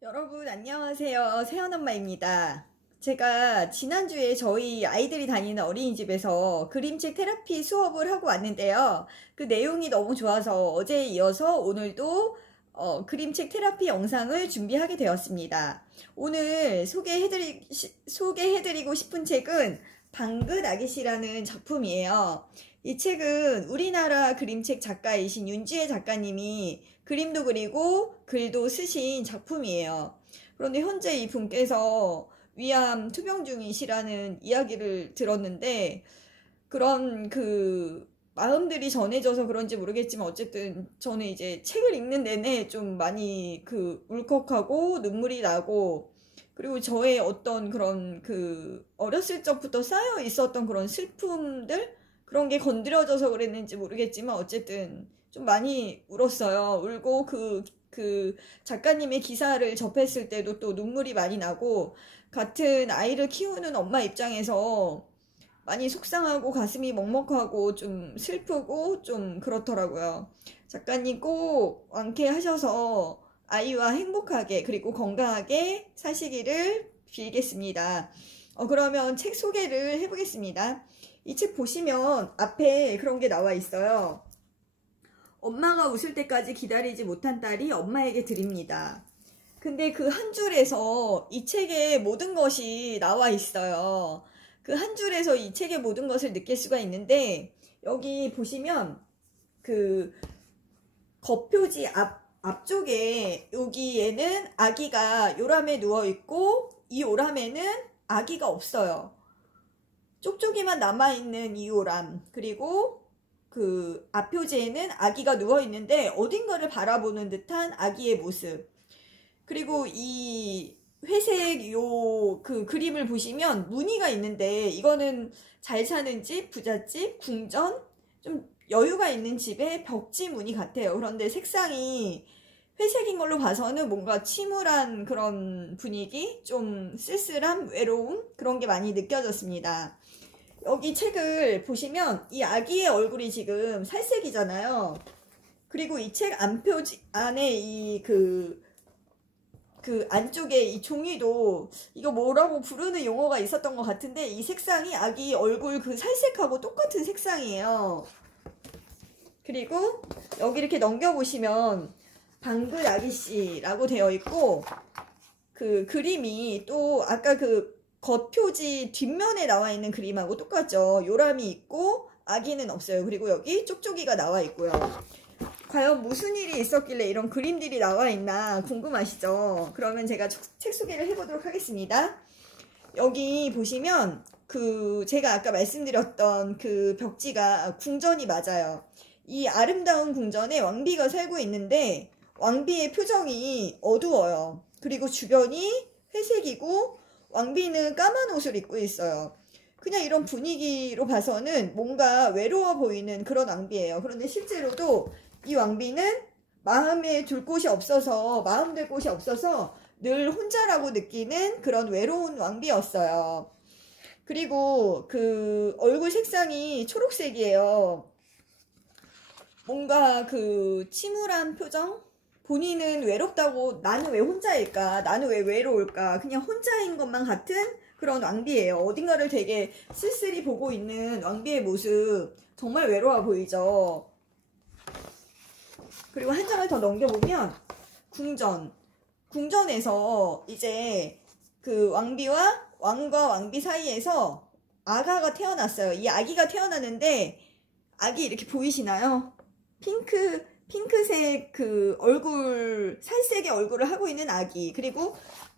여러분 안녕하세요. 세연엄마입니다. 제가 지난주에 저희 아이들이 다니는 어린이집에서 그림책 테라피 수업을 하고 왔는데요. 그 내용이 너무 좋아서 어제에 이어서 오늘도 그림책 테라피 영상을 준비하게 되었습니다. 오늘 소개해드리고 싶은 책은 방긋 아기씨라는 작품이에요. 이 책은 우리나라 그림책 작가이신 윤지혜 작가님이 그림도 그리고 글도 쓰신 작품이에요. 그런데 현재 이 분께서 위암 투병 중이시라는 이야기를 들었는데 그런 마음들이 전해져서 그런지 모르겠지만 어쨌든 저는 이제 책을 읽는 내내 좀 많이 울컥하고 눈물이 나고 그리고 저의 어떤 그런 어렸을 적부터 쌓여 있었던 그런 슬픔들 그런 게 건드려져서 그랬는지 모르겠지만 어쨌든 좀 많이 울었어요. 울고 작가님의 기사를 접했을 때도 또 눈물이 많이 나고 같은 아이를 키우는 엄마 입장에서 많이 속상하고 가슴이 먹먹하고 좀 슬프고 좀 그렇더라고요. 작가님 꼭 완쾌하셔서 아이와 행복하게 그리고 건강하게 사시기를 빌겠습니다. 그러면 책 소개를 해보겠습니다. 이 책 보시면 앞에 그런 게 나와 있어요. 엄마가 웃을 때까지 기다리지 못한 딸이 엄마에게 드립니다. 근데 그 한 줄에서 이 책의 모든 것이 나와 있어요. 그 한 줄에서 이 책의 모든 것을 느낄 수가 있는데 여기 보시면 겉표지 앞쪽에 여기에는 아기가 요람에 누워있고 이 요람에는 아기가 없어요. 쪽쪽이만 남아있는 이 요람 그리고 앞표지에는 아기가 누워있는데 어딘가를 바라보는 듯한 아기의 모습 그리고 이 회색 그림을 보시면 무늬가 있는데 이거는 잘 사는 집, 부잣집, 궁전 좀 여유가 있는 집의 벽지 무늬 같아요. 그런데 색상이 회색인 걸로 봐서는 뭔가 침울한 그런 분위기 좀 쓸쓸함, 외로움 그런 게 많이 느껴졌습니다. 여기 책을 보시면 이 아기의 얼굴이 지금 살색이잖아요. 그리고 이 책 안표지 안에 안쪽에 이 종이도 이거 뭐라고 부르는 용어가 있었던 것 같은데 이 색상이 아기 얼굴 살색하고 똑같은 색상이에요. 그리고 여기 이렇게 넘겨보시면 방긋 아기씨라고 되어 있고 그림이 또 아까 겉표지 뒷면에 나와 있는 그림하고 똑같죠. 요람이 있고 아기는 없어요. 그리고 여기 쪽쪽이가 나와 있고요. 과연 무슨 일이 있었길래 이런 그림들이 나와 있나 궁금하시죠? 그러면 제가 책 소개를 해보도록 하겠습니다. 여기 보시면 제가 아까 말씀드렸던 벽지가 궁전이 맞아요. 이 아름다운 궁전에 왕비가 살고 있는데 왕비의 표정이 어두워요. 그리고 주변이 회색이고 왕비는 까만 옷을 입고 있어요. 그냥 이런 분위기로 봐서는 뭔가 외로워 보이는 그런 왕비예요. 그런데 실제로도 이 왕비는 마음에 둘 곳이 없어서 마음될 곳이 없어서 늘 혼자라고 느끼는 그런 외로운 왕비였어요. 그리고 얼굴 색상이 초록색이에요. 뭔가 침울한 표정? 본인은 외롭다고 나는 왜 혼자일까? 나는 왜 외로울까? 그냥 혼자인 것만 같은 그런 왕비예요. 어딘가를 되게 쓸쓸히 보고 있는 왕비의 모습 정말 외로워 보이죠? 그리고 한 장을 더 넘겨보면 궁전에서 이제 왕과 왕비 사이에서 아가가 태어났어요. 이 아기가 태어났는데 아기 이렇게 보이시나요? 핑크색 살색의 얼굴을 하고 있는 아기. 그리고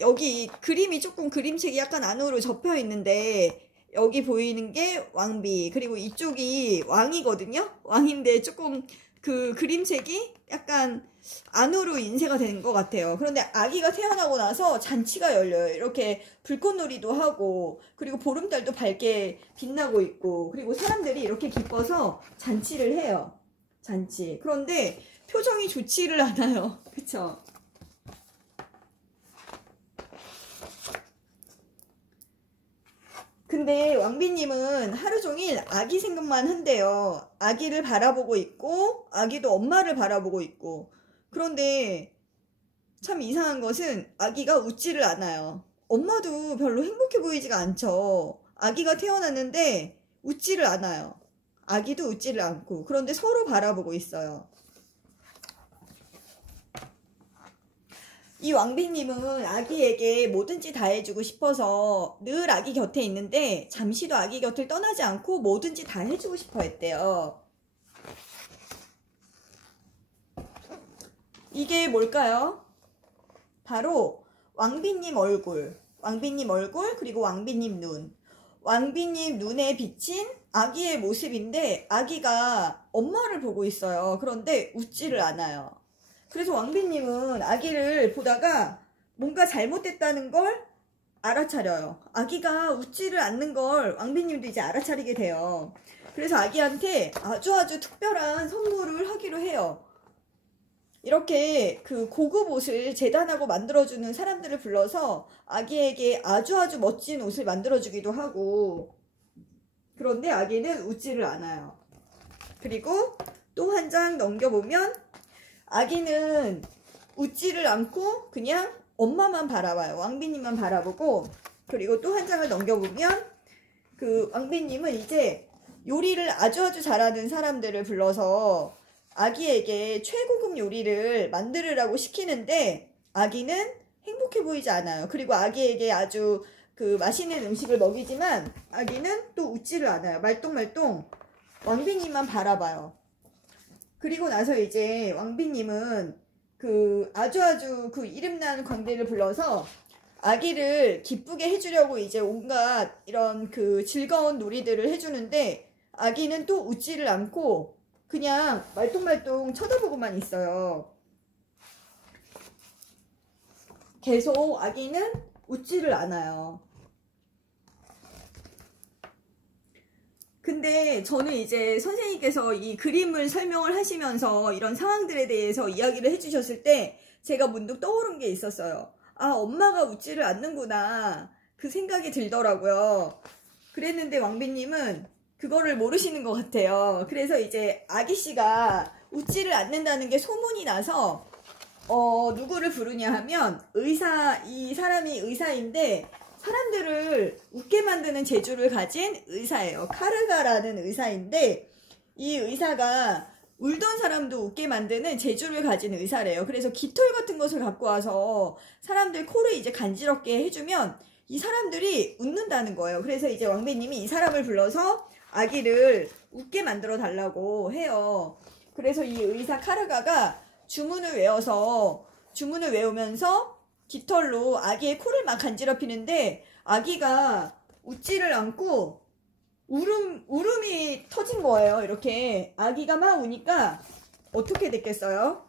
여기 그림이 조금 그림책이 약간 안으로 접혀 있는데 여기 보이는 게 왕비. 그리고 이쪽이 왕이거든요. 왕인데 조금 그림책이 약간 안으로 인쇄가 되는 것 같아요. 그런데 아기가 태어나고 나서 잔치가 열려요. 이렇게 불꽃놀이도 하고 그리고 보름달도 밝게 빛나고 있고 그리고 사람들이 이렇게 기뻐서 잔치를 해요. 잔치. 그런데 표정이 좋지를 않아요. 그쵸? 근데 왕비님은 하루 종일 아기 생각만 한대요. 아기를 바라보고 있고 아기도 엄마를 바라보고 있고 그런데 참 이상한 것은 아기가 웃지를 않아요. 엄마도 별로 행복해 보이지가 않죠. 아기가 태어났는데 웃지를 않아요. 아기도 웃지를 않고. 그런데 서로 바라보고 있어요. 이 왕비님은 아기에게 뭐든지 다 해주고 싶어서 늘 아기 곁에 있는데 잠시도 아기 곁을 떠나지 않고 뭐든지 다 해주고 싶어 했대요. 이게 뭘까요? 바로 왕비님 얼굴, 그리고 왕비님 눈. 왕비님 눈에 비친 아기의 모습인데 아기가 엄마를 보고 있어요. 그런데 웃지를 않아요. 그래서 왕비님은 아기를 보다가 뭔가 잘못됐다는 걸 알아차려요. 아기가 웃지를 않는 걸 왕비님도 이제 알아차리게 돼요. 그래서 아기한테 아주 특별한 선물을 하기로 해요. 이렇게 그 고급 옷을 재단하고 만들어주는 사람들을 불러서 아기에게 아주 멋진 옷을 만들어주기도 하고. 그런데 아기는 웃지를 않아요. 그리고 또 한 장 넘겨보면 아기는 웃지를 않고 그냥 엄마만 바라봐요. 왕비님만 바라보고. 그리고 또 한 장을 넘겨보면 그 왕비님은 이제 요리를 아주 잘하는 사람들을 불러서 아기에게 최고급 요리를 만들으라고 시키는데 아기는 행복해 보이지 않아요. 그리고 아기에게 아주 그 맛있는 음식을 먹이지만 아기는 또 웃지를 않아요. 말똥말똥 왕비님만 바라봐요. 그리고 나서 이제 왕비님은 그 아주 그 이름난 광대를 불러서 아기를 기쁘게 해주려고 이제 온갖 이런 그 즐거운 놀이들을 해주는데 아기는 또 웃지를 않고 그냥 말똥말똥 쳐다보고만 있어요. 계속 아기는 웃지를 않아요. 근데 저는 이제 선생님께서 이 그림을 설명을 하시면서 이런 상황들에 대해서 이야기를 해주셨을 때 제가 문득 떠오른 게 있었어요. 아, 엄마가 웃지를 않는구나. 그 생각이 들더라고요. 그랬는데 왕비님은 그거를 모르시는 것 같아요. 그래서 이제 아기씨가 웃지를 않는다는 게 소문이 나서 누구를 부르냐 하면 이 사람이 의사인데 사람들을 웃게 만드는 재주를 가진 의사예요. 카르가라는 의사인데 이 의사가 울던 사람도 웃게 만드는 재주를 가진 의사래요. 그래서 깃털 같은 것을 갖고 와서 사람들 코를 이제 간지럽게 해주면 이 사람들이 웃는다는 거예요. 그래서 이제 왕비님이 이 사람을 불러서 아기를 웃게 만들어 달라고 해요. 그래서 이 의사 카르가가 주문을 외우면서 깃털로 아기의 코를 막 간지럽히는데 아기가 웃지를 않고 울음이 터진 거예요. 이렇게 아기가 막 우니까 어떻게 됐겠어요?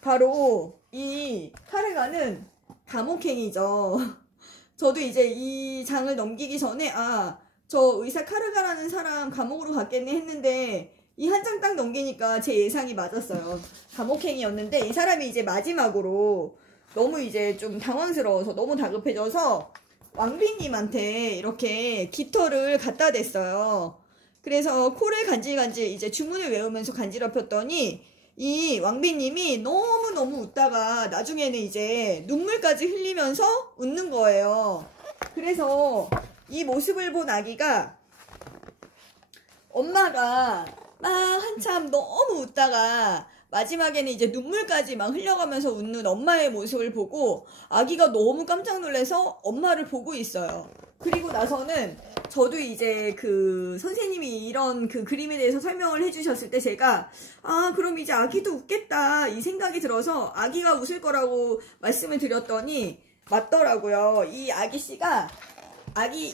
바로 이 카르가는 감옥행이죠. 저도 이제 이 장을 넘기기 전에 저 의사 카르가라는 사람 감옥으로 갔겠네 했는데 이 한 장 딱 넘기니까 제 예상이 맞았어요. 감옥행이었는데 이 사람이 이제 마지막으로 너무 이제 좀 당황스러워서 너무 다급해져서 왕비님한테 이렇게 깃털을 갖다 댔어요. 그래서 코를 간질간질 이제 주문을 외우면서 간지럽혔더니 이 왕비님이 너무 웃다가 나중에는 이제 눈물까지 흘리면서 웃는 거예요. 그래서 이 모습을 본 아기가 엄마가 막 한참 너무 웃다가 마지막에는 이제 눈물까지 막 흘려가면서 웃는 엄마의 모습을 보고 아기가 너무 깜짝 놀라서 엄마를 보고 있어요. 그리고 나서는 저도 이제 그 선생님이 이런 그 그림에 대해서 설명을 해주셨을 때 제가 그럼 이제 아기도 웃겠다 이 생각이 들어서 아기가 웃을 거라고 말씀을 드렸더니 맞더라고요. 이 아기씨가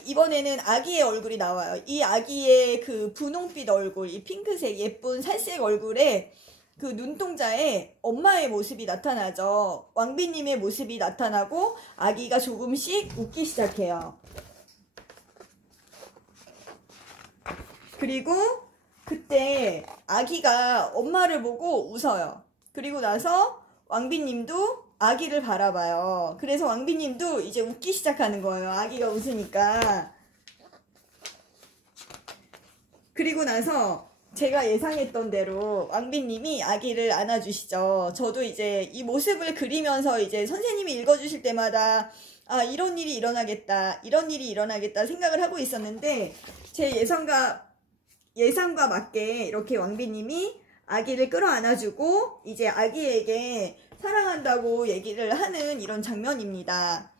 이번에는 아기의 얼굴이 나와요. 이 아기의 그 분홍빛 얼굴, 이 핑크색 예쁜 살색 얼굴에 그 눈동자에 엄마의 모습이 나타나죠. 왕비님의 모습이 나타나고 아기가 조금씩 웃기 시작해요. 그리고 그때 아기가 엄마를 보고 웃어요. 그리고 나서 왕비님도 아기를 바라봐요. 그래서 왕비님도 이제 웃기 시작하는 거예요. 아기가 웃으니까. 그리고 나서 제가 예상했던 대로 왕비님이 아기를 안아주시죠. 저도 이제 이 모습을 그리면서 이제 선생님이 읽어주실 때마다 아, 이런 일이 일어나겠다, 이런 일이 일어나겠다 생각을 하고 있었는데 제 예상과 맞게 이렇게 왕비님이 아기를 끌어안아주고 이제 아기에게 사랑한다고 얘기를 하는 이런 장면입니다.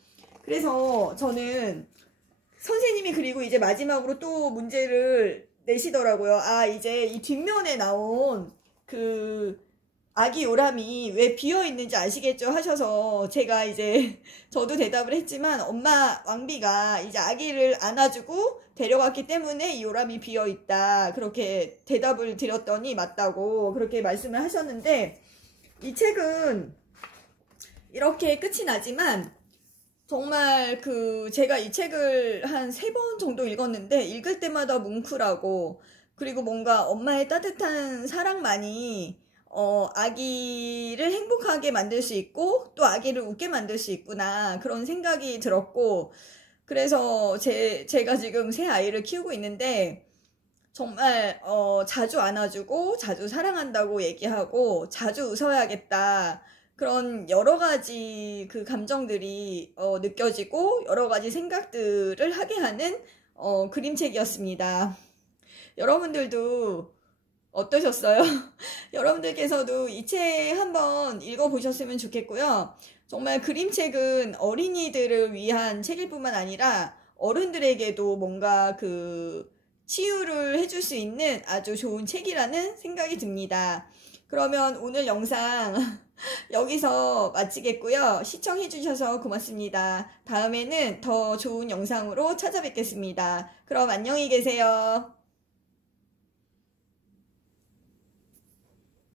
그래서 저는 선생님이 그리고 이제 마지막으로 또 문제를 내시더라고요. 아, 이제 이 뒷면에 나온 그 아기 요람이 왜 비어 있는지 아시겠죠? 하셔서 제가 이제 저도 대답을 했지만 엄마 왕비가 이제 아기를 안아주고 데려갔기 때문에 이 요람이 비어 있다. 그렇게 대답을 드렸더니 맞다고 그렇게 말씀을 하셨는데 이 책은 이렇게 끝이 나지만 정말 제가 이 책을 한 3번 정도 읽었는데 읽을 때마다 뭉클하고 그리고 뭔가 엄마의 따뜻한 사랑만이 아기를 행복하게 만들 수 있고 또 아기를 웃게 만들 수 있구나 그런 생각이 들었고 그래서 제가 지금 새 아이를 키우고 있는데 정말 자주 안아주고 자주 사랑한다고 얘기하고 자주 웃어야겠다 그런 여러 가지 그 감정들이 느껴지고 여러 가지 생각들을 하게 하는 그림책이었습니다. 여러분들도 어떠셨어요? 여러분들께서도 이 책 한번 읽어보셨으면 좋겠고요. 정말 그림책은 어린이들을 위한 책일 뿐만 아니라 어른들에게도 뭔가 치유를 해줄 수 있는 아주 좋은 책이라는 생각이 듭니다. 그러면 오늘 영상 여기서 마치겠고요. 시청해주셔서 고맙습니다. 다음에는 더 좋은 영상으로 찾아뵙겠습니다. 그럼 안녕히 계세요.